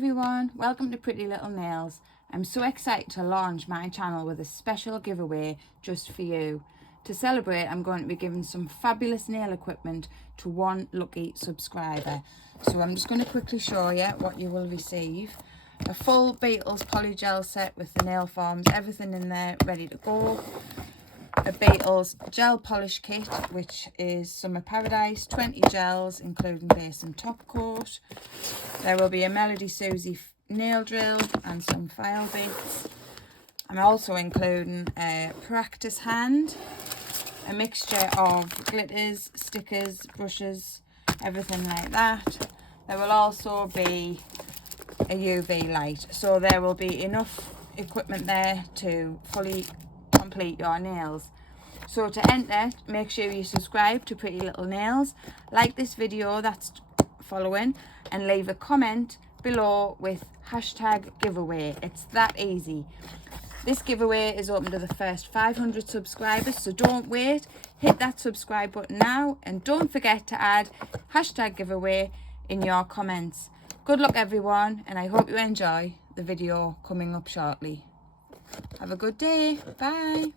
everyone, welcome to Pretty Little Nails. I'm so excited to launch my channel with a special giveaway just for you. To celebrate, I'm going to be giving some fabulous nail equipment to one lucky subscriber. So I'm just going to quickly show you what you will receive. A full Beetles polygel set with the nail forms, everything in there ready to go. A Beetles gel polish kit, which is Summer Paradise, 20 gels including base and top coat. There will be a Melody Susie nail drill and some file bits. I'm also including a practice hand, a mixture of glitters, stickers, brushes, everything like that. There will also be a UV light, so there will be enough equipment there to fully complete your nails. So to enter, make sure you subscribe to Pretty Little Nails, like this video that's following, and leave a comment below with #giveaway. It's that easy. This giveaway is open to the first 500 subscribers, so don't wait. Hit that subscribe button now, and don't forget to add #giveaway in your comments. Good luck everyone, and I hope you enjoy the video coming up shortly. Have a good day. Bye.